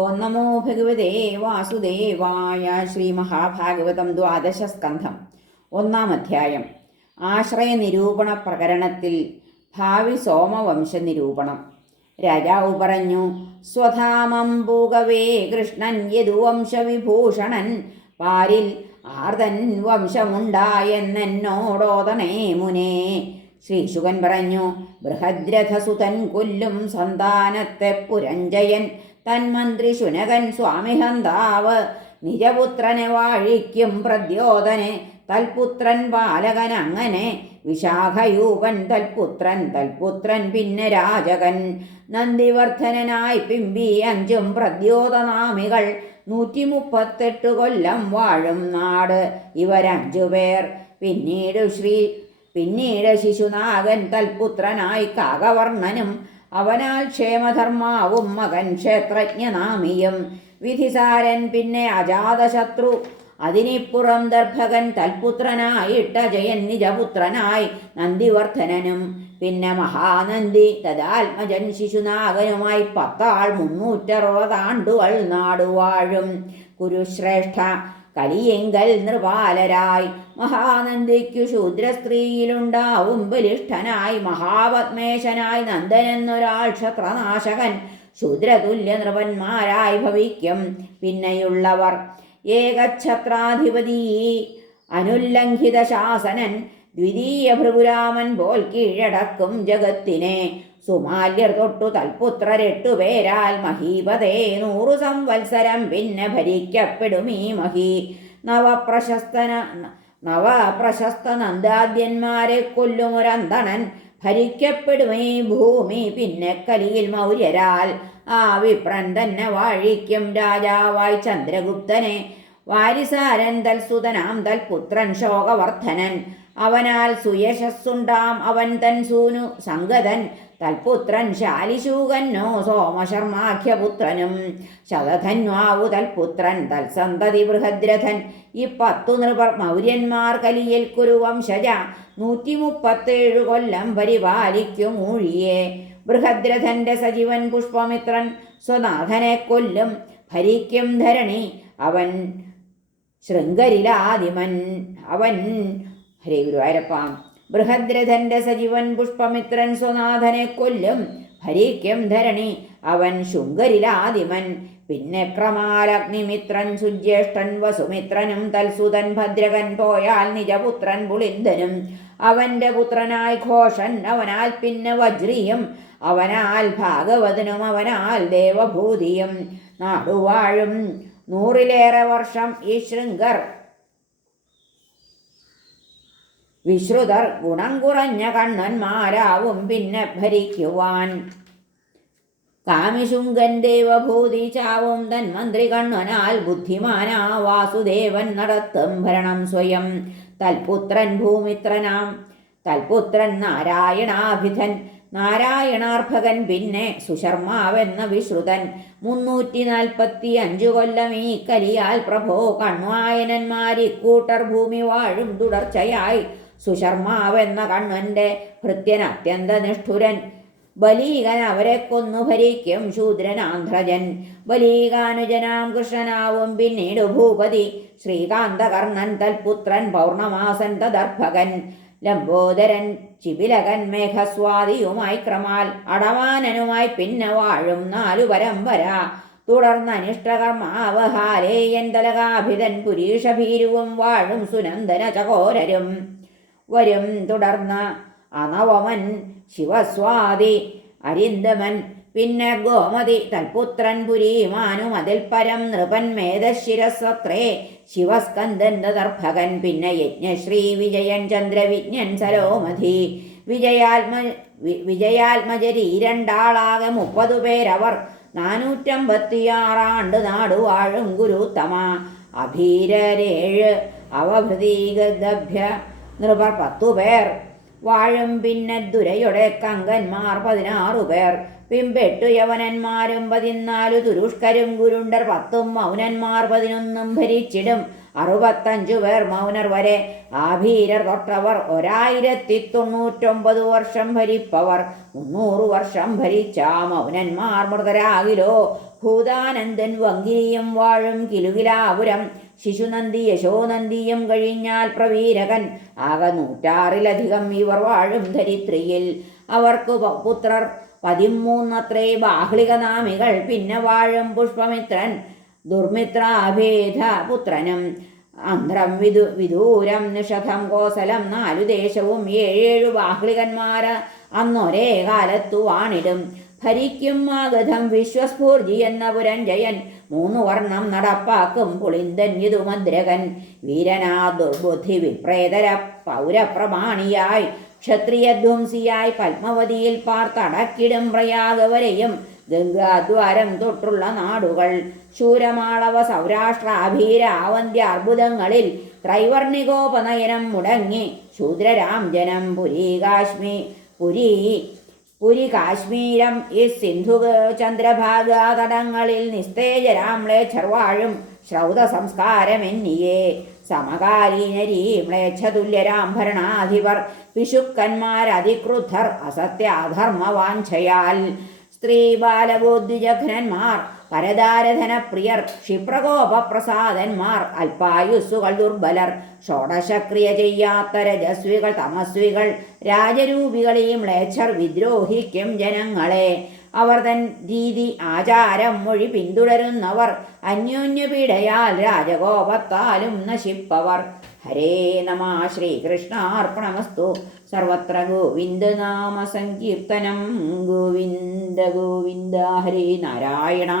ഓം നമോ ഭഗവതേ വാസുദേവായ. ശ്രീ മഹാഭാഗവതം ദ്വാദശസ്കന്ധം. ഒന്നാം അധ്യായം. ആശ്രയ നിരൂപണ പ്രകരണത്തിൽ ഭാവി സോമവംശ നിരൂപണം. രാജാവ് പറഞ്ഞു: സ്വധാമം പൂകവേ കൃഷ്ണൻ യദുവംശവിഭൂഷണൻ പാരിൽ ആർതൻ വംശമുണ്ടായെന്നോടോതണേ മുനേ. ശ്രീശുകൻ പറഞ്ഞു: ബൃഹദ്രഥസുതൻ കൊല്ലും സന്താനത്തെ പുരഞ്ജയൻ തന്മന്ത്രി ശുനകൻ സ്വാമിഹന്താവ് നിജപുത്രനെ വാഴിക്കും പ്രദ്യോതനെ തൽപുത്രൻ ബാലകൻ അങ്ങനെ വിശാഖയൂപൻ തൽപുത്രൻ പിന്നെ രാജകൻ നന്ദിവർദ്ധനായി പിമ്പി അഞ്ചും പ്രദ്യോതനാമികൾ 138 കൊല്ലം വാഴും നാട് ഇവരഞ്ചുപേർ. പിന്നീട് ശിശുനാഗൻ തൽപുത്രനായി കാകവർണ്ണനും അവനാൽ ക്ഷേമധർമാവും മകൻ ക്ഷേത്രജ്ഞനാമിയും വിധിസാരൻ പിന്നെ അജാതശത്രു അതിനിപ്പുറം ദർഭകൻ തൽപുത്രനായിട്ട ജയൻ നിജപുത്രനായി നന്ദിവർദ്ധനനും പിന്നെ മഹാനന്ദി തദാത്മജൻ ശിശുനാഗനുമായി 10 ആൾ 360 ആണ്ടുകൾ നാടുവാഴും. കുരുശ്രേഷ്ഠ കലിയെങ്കൽ നൃപാലരായി മഹാനന്ദിക്കു ശൂദ്രസ്ത്രീയിലുണ്ടാവും ബലിഷ്ഠനായി മഹാപത്മേശനായി നന്ദനെന്നൊരാൾ ക്ഷത്രനാശകൻ ശൂദ്രതുല്യ നൃപന്മാരായി ഭവിക്കും. പിന്നെയുള്ളവർ ഏകഛത്രാധിപതി അനുല്ലംഘിത ശാസനൻ ദ്വിതീയ ഭൃഗുരാമൻ പോൽ കീഴടക്കും ജഗത്തിനെ. സുമാല്യർ തൊട്ടു തൽപുത്രർ 8 പേരാൽ മഹീപതേ 100 സംവത്സരം പിന്നെ ഭരിക്കപ്പെടുമീ മഹി. നവപ്രശസ്ത നന്ദാദ്യന്മാരെ കൊല്ലുമൊരന്തണൻ ഭരിക്കപ്പെടുമീ ഭൂമി പിന്നെ കലിയിൽ മൗര്യരാൽ. ആ വിപ്രൻ തന്നെ വാഴിക്കും രാജാവായി ചന്ദ്രഗുപ്തനെ. വാരിസാരൻ തൽസുതനാം തൽപുത്രൻ ശോകവർദ്ധനൻ അവനാൽ സുയശസ്സുണ്ടാം അവൻ തൻ സൂനു സംഗതൻ തൽപുത്രൻ ശാലിശൂകന്നോ സോമശർമാഖ്യപുത്രനും ശതധന്വാവു തൽപുത്രൻ തൽസന്തതി ബൃഹദ്രഥൻ. ഈ 10 നൃപർ മൗര്യന്മാർ കലിയിൽ കുരുവംശജ 137 കൊല്ലം പരിപാലിക്കും ഊഴിയെ. ബൃഹദ്രഥന്റെ സജീവൻ പുഷ്പമിത്രൻ സ്വനാഥനെ കൊല്ലും ഭരിക്കും ധരണി അവൻ ശൃംഗരിലാദിമൻ ഹരേ ഗുരുവായൂരപ്പ. ബൃഹദ്രഥന്റെ സജീവൻ പുഷ്പമിത്രൻ സ്വനാഥനെ കൊല്ലും ഭരിക്കും ധരണി അവൻ ശുംഗരിലാദിമൻ. പിന്നെ ക്രമാലഗ്നിമിത്രൻ സുജ്യേഷ്ഠൻ വസുമിത്രനും തൽസുതൻ ഭദ്രകൻ പോയാൽ നിജപുത്രൻ പുളിന്ദനും അവന്റെ പുത്രനായി ഘോഷൻ അവനാൽ പിന്നെ വജ്രിയും അവനാൽ ഭാഗവതനും അവനാൽ ദേവഭൂതിയും. നാടുവാഴും 100-ലേറെ വർഷം ഈ ശൃംഗർ വിശ്രുതർ ഗുണം കുറഞ്ഞ കണ്ണന്മാരാവും പിന്നെ ഭരിക്കുവാൻ. കാമിശുങ്കൻ ദേവഭൂതി ചാവും തന്മന്ത്രി കണ്ണനാൽ ബുദ്ധിമാനാ വാസുദേവൻ നടത്തും ഭരണം സ്വയം. തൽപുത്രൻ ഭൂമിത്രനാം തൽപുത്രൻ നാരായണാഭിധൻ നാരായണാർഭകൻ പിന്നെ സുശർമാവെന്ന വിശ്രുതൻ. 345 കൊല്ലം ഈ കലിയാൽ പ്രഭോ കണ്വായനന്മാരിക്കൂട്ടർ ഭൂമി വാഴും തുടർച്ചയായി. സുശർമാവെന്ന കണ്വന്റെ ഭൃത്യൻ അത്യന്ത നിഷ്ഠുരൻ ബലീകൻ അവരെ കൊന്നു ഭരിക്കും ശൂദ്രനാന്ധ്രജൻ. ബലീകാനുജനാം കൃഷ്ണനാവും പിന്നീട് ഭൂപതി ശ്രീകാന്തകർണൻ തൽപുത്രൻ പൗർണമാസൻ തദർഭകൻ ലംബോദരൻ ചിപിലകൻ മേഘസ്വാതിയുമായി ക്രമാൽ അടവാനനുമായി പിന്നെ വാഴും 4 പരമ്പര. തുടർന്ന് അനിഷ്ടകർമാവഹാലേയൻ തലകാഭിതൻ പുരീഷഭീരുവും വാഴും സുനന്ദന ചകോരരും വരും. തുടർന്ന് അനവമൻ ശിവസ്വാതി അരിന്ദമൻ പിന്നെ ഗോമതി തൽപുത്രൻ പുരീമാനും അതിൽ പരം നൃപൻ മേധശിരസത്രേ ശിവസ്കന്ദൻ ദർഭകൻ പിന്നെ യജ്ഞശ്രീ വിജയൻ ചന്ദ്രവിജ്ഞൻ സരോമധി വിജയാത്മജരി 2 ആളാകെ 30 പേരവർ 456 ആണ്ട് നാടുവാഴും ഗുരുത്തമ. അഭീരരേഴ് അവഭൃതീഗഭ്യ നൃപർ 10 പേർ വാഴും പിന്നെ ദുരയുടെ കങ്കന്മാർ 16 പേർ. പിമ്പെട്ടു യവനന്മാരും 14 തുരുഷ്കരും ഗുരുണ്ടർ 10 മൗനന്മാർ 11 ഭരിച്ചിടും. 65 പേർ മൗനർ വരെ. ആഭീരർ തൊട്ടവർ 1099 വർഷം ഭരിപ്പവർ. 300 വർഷം ഭരിച്ച മൗനന്മാർ മൃതരാകിലോ ഭൂതാനന്ദൻ വങ്കിരിയും വാഴും കിലുകിലാപുരം ശിശുനന്ദി യശോനന്ദിയും കഴിഞ്ഞാൽ പ്രവീരകൻ ആകെ 106 ഇവർ വാഴും ധരിത്രിയിൽ. അവർക്കു പുത്രർ 13 ബാഹ്ലിക നാമികൾ. പിന്നെ വാഴും പുഷ്പമിത്രൻ ദുർമിത്രാഭേദ പുത്രനും. അന്ത്രം വിദൂരം നിഷധം കോസലം 4 ദേശവും 7 ബാഹ്ലികന്മാര് അന്നൊരേ കാലത്തു വാണിടും. ഭരിക്കും മാഗധം വിശ്വസ്ഫൂർജി എന്ന പുരഞ്ജയൻ. 3 വർണ്ണം നടപ്പാക്കും പുളിന്തൻ യദുമദ്രകൻ. വീരനാ ദുർബുദ്ധി വിപ്രേതര പൗരപ്രമാണിയായി ക്ഷത്രിയധ്വംസിയായി പത്മവതിയിൽ പാർത്തടക്കിടും പ്രയാഗവരെയും ഗംഗാദ്വാരം തൊട്ടുള്ള നാടുകൾ. ശൂരമാളവ സൗരാഷ്ട്രാഭീര ആവന്ത്യ അർബുദങ്ങളിൽ ത്രൈവർണികോപനയനം മുടങ്ങി ശൂദ്രരാം ജനം. പുരി കാശ്മീരം ഈ സിന്ധു ചന്ദ്രഭാഗ തടങ്ങളിൽ നിസ്തേജരാം മ്ലേച്ഛർവാഴും ശ്രൗത സംസ്കാരമെന്നിയേ. സമകാലീനരീ മ്ലേച്ഛതുല്യരാം ഭരണാധിപർ പിശുക്കന്മാരധിക്രുദ്ധർ അസത്യാധർമ്മവാഞ്ചയാൽ. സ്ത്രീ ബാലഗോദ്വിജഘ്നന്മാർ പരദാരധനപ്രിയർ ക്ഷിപ്രകോപപ്രസാദന്മാർ അല്പായുസ്സുകൾ ദുർബലർ. ഷോഡശക്രിയ ചെയ്യാത്ത രജസ്വികൾ തമസ്വികൾ രാജരൂപികളീ മ്ലേച്ഛർ വിദ്രോഹിക്കും ജനങ്ങളെ. അവർ തൻ രീതി ആചാരം മൊഴി പിന്തുടരുന്നവർ അന്യോന്യപീഡയാൽ രാജകോപത്താലും നശിപ്പവർ. ഹരേ നമ. ശ്രീകൃഷ്ണാർപ്പണമസ്തു. സർവത്ര ഗോവിന്ദനാമ സങ്കീർത്തനം. ഗോവിന്ദ ഗോവിന്ദ. ഹരേ നാരായണ.